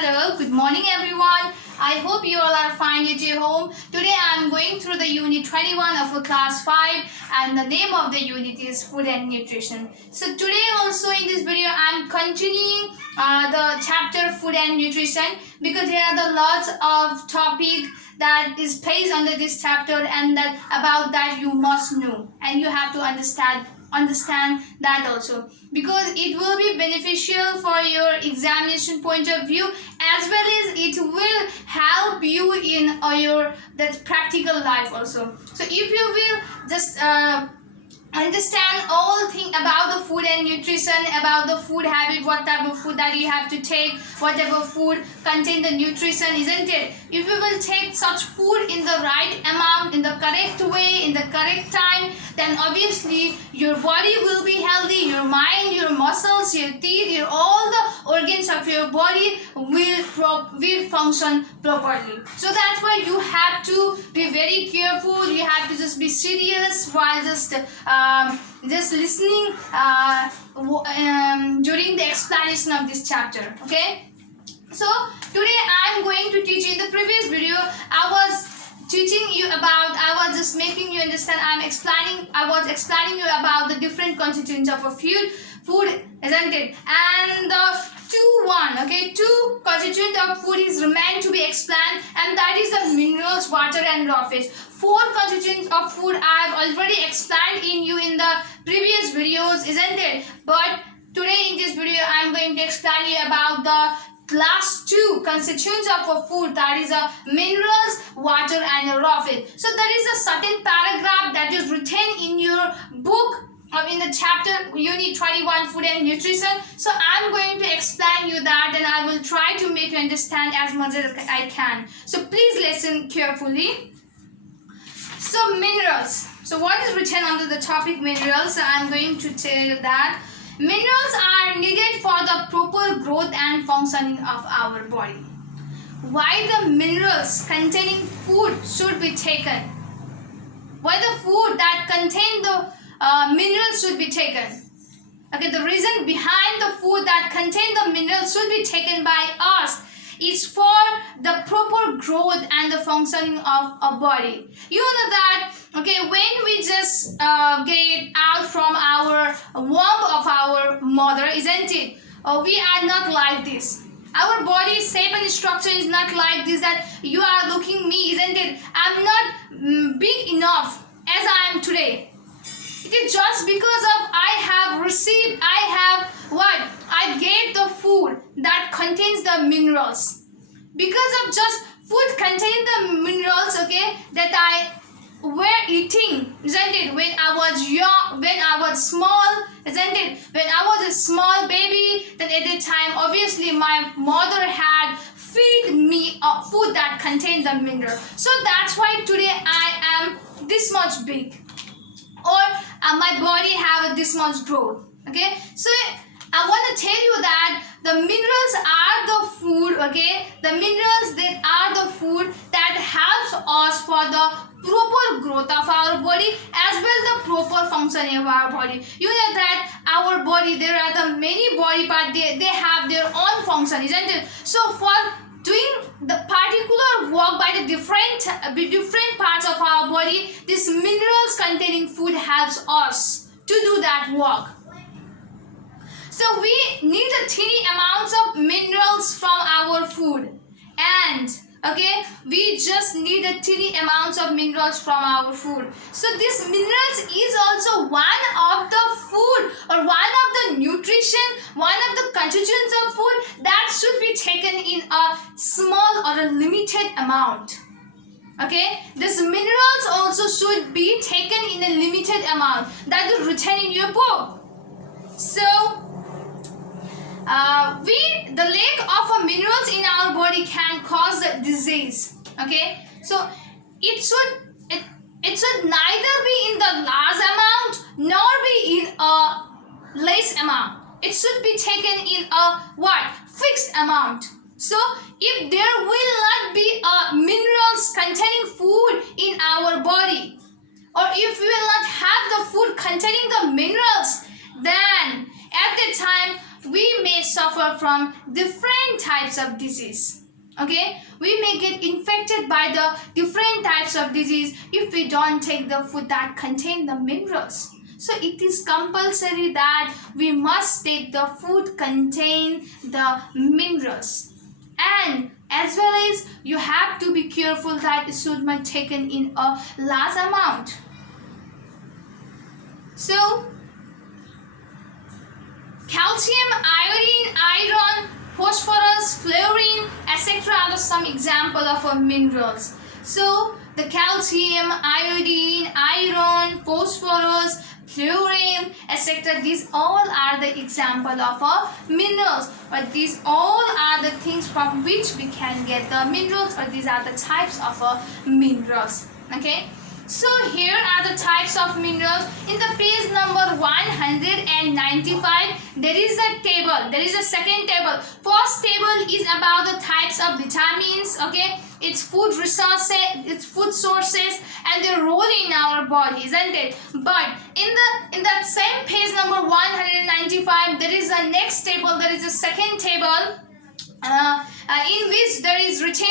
Hello, good morning everyone. I hope you all are fine at your home. Today I am going through the unit 21 of a class 5 and the name of the unit is food and nutrition. So today also in this video I am continuing the chapter food and nutrition because there are the lots of topic that is placed under this chapter and that about that you must know and you have to understand that also because it will be beneficial for your examination point of view as well as it will help you in your that practical life also. So if you will just understand all thing about the food and nutrition, about the food habit, what type of food that you have to take, whatever food contain the nutrition, isn't it? If you will take such food in the right amount, in the correct way, in the correct time, then obviously your body will be healthy, your mind, your muscles, your teeth, all the organs of your body will function properly. So that's why you have to be very careful. You have to just be serious while just listening during the explanation of this chapter. Okay, so today I am going to teach you. In the previous video I was making you understand. I was explaining you about the different constituents of a food, isn't it? And the two constituents of food is remain to be explained, and that is the minerals, water and raw fish. 4 constituents of food I have already explained in the previous videos, isn't it? But today in this video I am going to explain you about the class 2 constituents of a food, that is minerals, water and raw fish. So there is a certain paragraph that is written in your book in the chapter unit 21 food and nutrition. So I'm going to explain you that and I will try to make you understand as much as I can. So please listen carefully. So minerals. So what is written under the topic minerals? So I'm going to tell you that minerals are needed for the proper growth and functioning of our body. Why the minerals containing food should be taken? Why the food that contain the minerals should be taken? Okay, the reason behind the food that contain the minerals should be taken by us is for the proper growth and the functioning of a body. You know that, okay, when we just get out from our womb of our mother, isn't it? We are not like this. Our body shape and structure is not like this that you are looking me, isn't it? I'm not big enough as I am today. It is just because of I get the food that contains the minerals. Because of just food containing the minerals, okay, that I were eating, isn't it? When I was young, when I was small, isn't it? When I was a small baby, then at the time, obviously my mother had feed me food that contained the mineral. So that's why today I am this much big. Or my body have this much growth. Okay, so I want to tell you that the minerals are the food. Okay, the minerals that are the food that helps us for the proper growth of our body as well the proper functioning of our body. You know that our body, there are the many body parts, they have their own function, isn't it? So for doing the particular work by the different parts of our body, this minerals containing food helps us to do that work. So we need a tiny amounts of minerals from our food, and okay, we just need a tiny amounts of minerals from our food. So this minerals is also one of the food or one of the nutrition, one of the constituents of food that should be taken in a small or a limited amount. Okay, this minerals also should be taken in a limited amount that is written in your book. So the lack of minerals in our body can cause disease. Okay, so it should neither be in the large amount nor be in a less amount. It should be taken in a fixed amount. So if there will not be minerals containing food in our body, or if we will not have the food containing the minerals, then at the time we may suffer from different types of disease. Okay, we may get infected by the different types of disease if we don't take the food that contain the minerals. So it is compulsory that we must take the food contain the minerals, and as well as you have to be careful that it should be taken in a large amount. So calcium, iodine, iron, phosphorus, fluorine, etc. are some example of minerals. So the calcium, iodine, iron, phosphorus, fluorine, etc. These all are the example of minerals. But these all are the things from which we can get the minerals, or these are the types of minerals. Okay. So here are the types of minerals. In the page number 195, there is a table. There is a second table. First table is about the types of vitamins. Okay, its food resources, its food sources, and their role in our body, isn't it? But in that same page number 195, there is a next table. There is a second table. In which there is written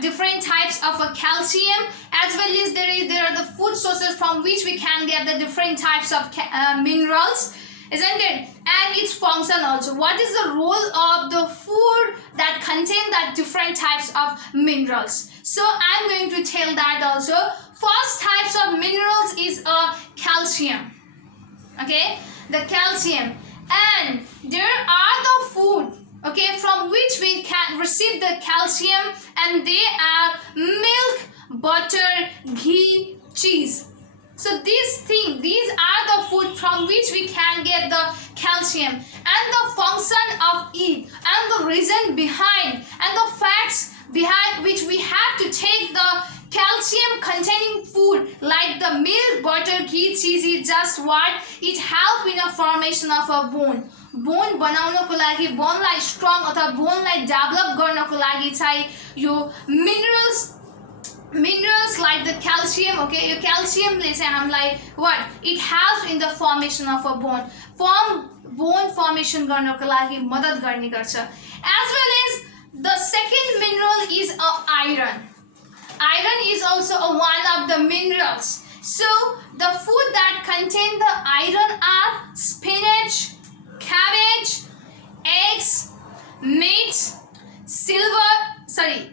different types of calcium, as well as there are the food sources from which we can get the different types of minerals, isn't it? And its function also. What is the role of the food that contain that different types of minerals? So I'm going to tell that also. First types of minerals is calcium. Okay, the calcium, and there are the food, okay, from which we can receive the calcium, and they are milk, butter, ghee, cheese. So these are the food from which we can get the calcium, and the function of it, and the reason behind, and the facts behind which we have to take the calcium containing food like the milk, butter, ghee, cheese is just what it helps in the formation of a bone. Bone बनाउनको लागि, बोनलाई strong अथवा बोनलाई develop गर्नको लागि चाहिँ यो minerals like the calcium, okay, यो calciumले चाहिँ हामीलाई what it helps in the formation of a bone formation गर्नको लागि मद्दत गर्ने गर्छ. As well as the second mineral is iron. Iron is also one of the minerals. So the food that contain the iron are spinach, cabbage, eggs, meat,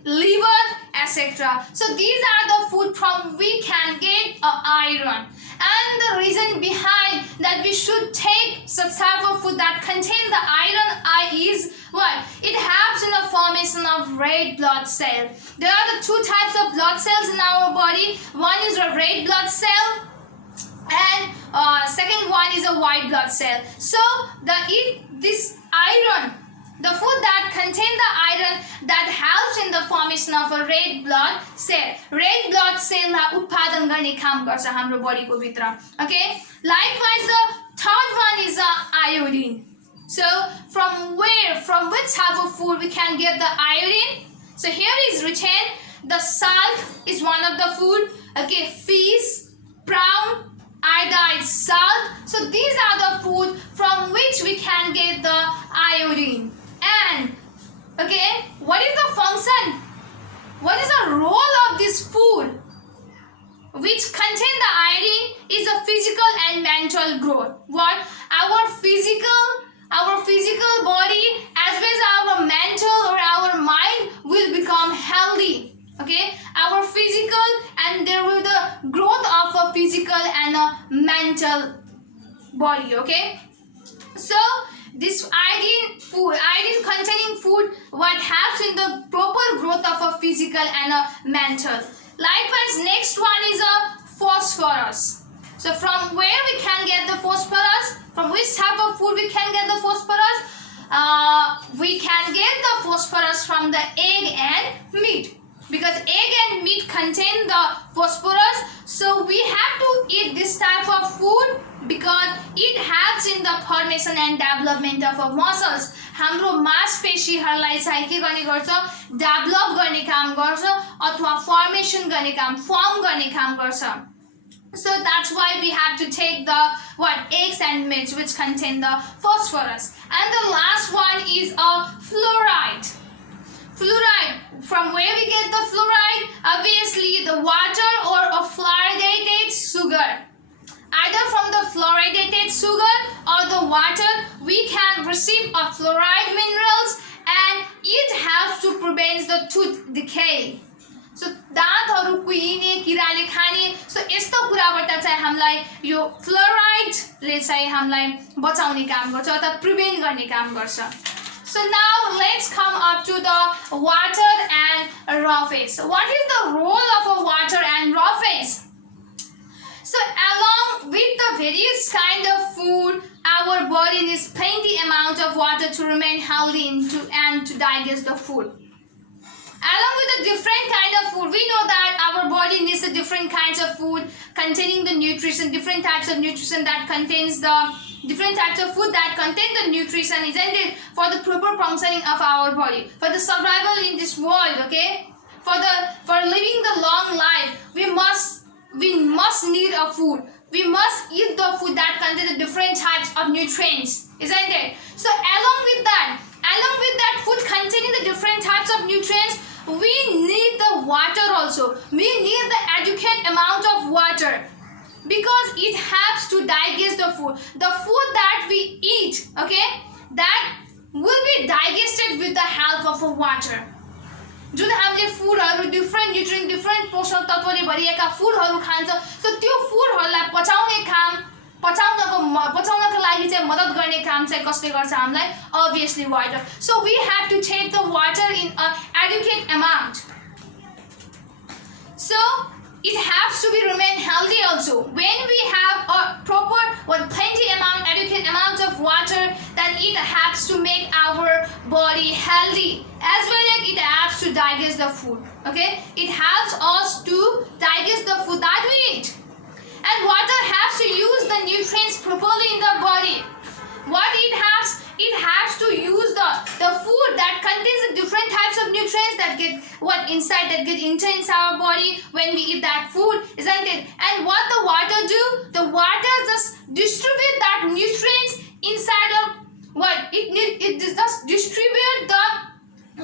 liver, etc. So these are the food from we can get iron. And the reason behind that we should take such type of food that contain the iron is what? It helps in the formation of red blood cell. There are the two types of blood cells in our body. One is a red blood cell, and second one is a white blood cell. So this iron, the food that contain the iron, that helps in the formation of a red blood cell. Red blood cell ला उत्पादन गर्ने काम गर्छ हाम्रो बडीको भित्र. Okay. Likewise, the third one is iodine. So from which type of food we can get the iodine? So here is written the salt is one of the food. Okay, fish, prawn, iodide, salt. So these are the food from which we can get the iodine. And okay, what is the function? What is the role of this food which contain the iodine? Is a physical and mental growth. What? Our physical body as well as our mental or our mind will become healthy. Okay, our physical, and there will the growth of a physical and a mental body. Okay, so this iodine containing food what helps in the proper growth of a physical and a mental. Likewise, next one is a phosphorus. So from where we can get the phosphorus? From which type of food we can get the phosphorus? We can get the phosphorus from the egg and meat, because egg and meat contain the phosphorus. So we have to eat this type of food because it helps in the formation and development of our muscles. हाम्रो मांसपेशीहरुलाई चाहिँ के गर्ने गर्छ? Develop गर्ने काम गर्छ अथवा formation गर्ने काम, फर्म गर्ने काम गर्छ. So that's why we have to take the eggs and meats which contain the phosphorus. And the last one is a fluoride. Fluoride, from where we get the fluoride? Obviously the water or a fluoridated sugar. Either from the fluoridated sugar or the water, we can receive a fluoride minerals, and it helps to prevent the tooth decay. So दाँतहरु कुहिने किराले खाने सो यस्तो कुराबाट चाहिँ हामीलाई यो फ्लोराइडले चाहिँ हामीलाई बचाउने काम गर्छ अथवा प्रिभेन्ट गर्ने काम गर्छ. So now let's come up to the water and raw phase. So what is the role of a water and raw phase? So along with the various kind of food, our body needs plenty amount of water to remain healthy and to digest the food. Along with the different kind of food, we know that our body needs the different kinds of food containing the nutrition, different types of nutrition that contains the different types of food that contain the nutrition, isn't it? For the proper functioning of our body, for the survival in this world, okay? For living the long life, we must need a food. We must eat the food that contains the different types of nutrients, isn't it? So along with that food containing the different types of nutrients, we need the water also. We need the adequate amount of water because it helps to digest the food. The food that we eat, okay, that will be digested with the help of a water. जुन हामीले फुडहरु different nutrient different पोषक तत्वले भरिएका फुडहरु खान्छ, सो त्यो फुडहरुलाई पचाउनको लागि चाहिँ मद्दत गर्ने काम चाहिँ कसले गर्छ हामीलाई? Obviously water. So we have to take the water in an adequate amount. So it has to be remain healthy also. When we have a proper adequate amount of water, then it helps to make our body healthy, as well as it helps to digest the food. Okay, it helps us to digest the food that we eat. And water helps to use the nutrients properly in the body. What it helps to use the food that contains the different types of nutrients that get into our body when we eat that food, isn't it? And what the water do? The water just distribute that nutrients inside of it just distribute the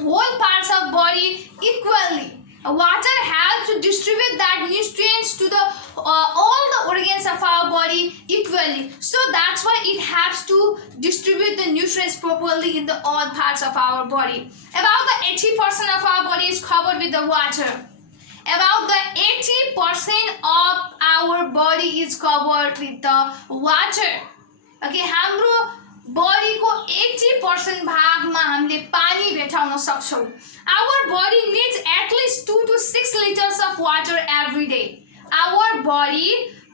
whole parts of body equally. Water helps to distribute that nutrients to the all the organs of our body equally. So that's why it helps to distribute the nutrients properly in the all parts of our body. About the 80% of our body is covered with the water. About the 80% of our body is covered with the water. Okay, हाम्रो बडीको 80% भागमा हामीले पानी भेटाउन सक्छौं. Our body needs at least 2 to 6 liters of water every day. Our body,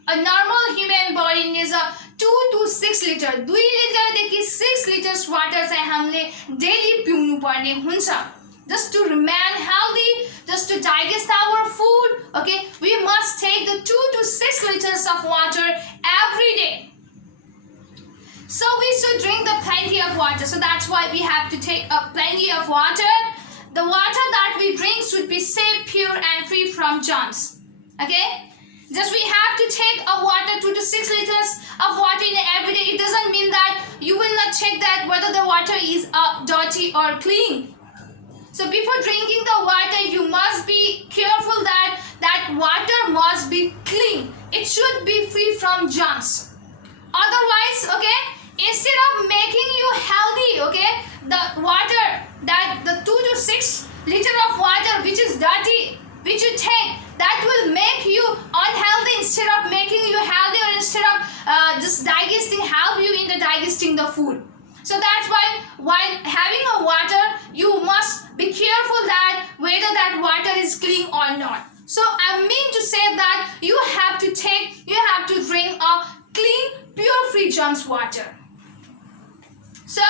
a normal human body needs 2 to 6 liters. 2 लिटरदेखि 6 liters water चाहिँ हामीले daily पिउनु पर्ने हुन्छ. Just to remain healthy, just to digest our food, okay, we must take the 2 to 6 liters of water every day. So we should drink the plenty of water. So that's why we have to take plenty of water. The water that we drink should be safe, pure and free from germs. Okay? Just we have to take a water 2 to 6 liters of water in every day. It doesn't mean that you will not check that whether the water is dirty or clean. So before drinking the water, you must be careful that water must be clean. It should be free from germs. Otherwise, okay, instead of making you healthy, okay, the water, that the 2 to 6 liter of water which is dirty, which you take, that will make you unhealthy instead of making you healthy, or instead of just help you in the digesting the food. So that's why while having a water, you must be careful that whether that water is clean or not. So I mean to say that you have to drink a clean, pure, free germs water. So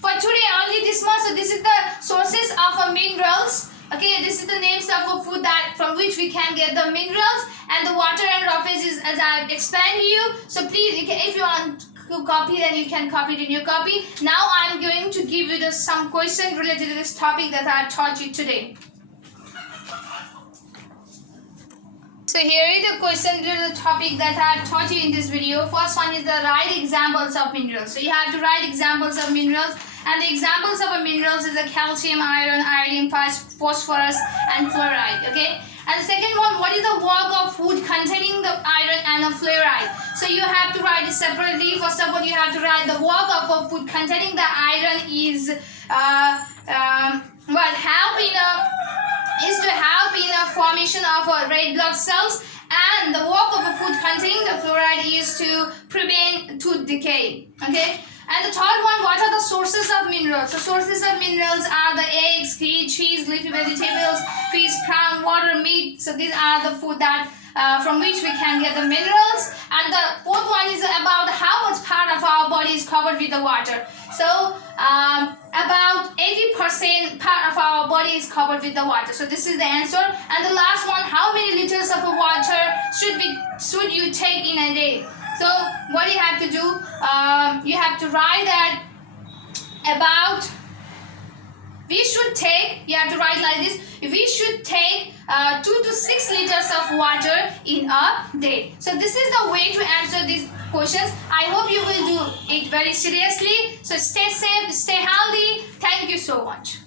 for today only this much. So this is the sources of minerals. Okay, this is the names of a food that from which we can get the minerals, and the water and raw phase is as I have explained to you. So please, if you want to copy, then you can copy it in your copy. Now I am going to give you some questions related to this topic that I have taught you today. So here is the question to the topic that I have taught you in this video. First one is the write examples of minerals. So you have to write examples of minerals, and the examples of minerals is the calcium, iron, iodine, phosphorus and fluoride. Okay. And the second one, what is the work of food containing the iron and the fluoride? So you have to write it separately. First of all, you have to write the work of a food containing the iron is to help in the formation of red blood cells, and the work of a food containing the fluoride is to prevent tooth decay. Okay. And the third one, what are the sources of minerals? So sources of minerals are the eggs, cheese, leafy vegetables, fish, prawn, water, meat. So these are the food that from which we can get the minerals. And the fourth one is about how much part of our body is covered with the water. So about 80% part of our body is covered with the water. So this is the answer. And the last one, how many liters of water should you take in a day? So what you have to do, you have to write that about, you have to write like this, we should take 2 to 6 liters of water in a day. So this is the way to answer these questions. I hope you will do it very seriously. So stay safe, stay healthy. Thank you so much.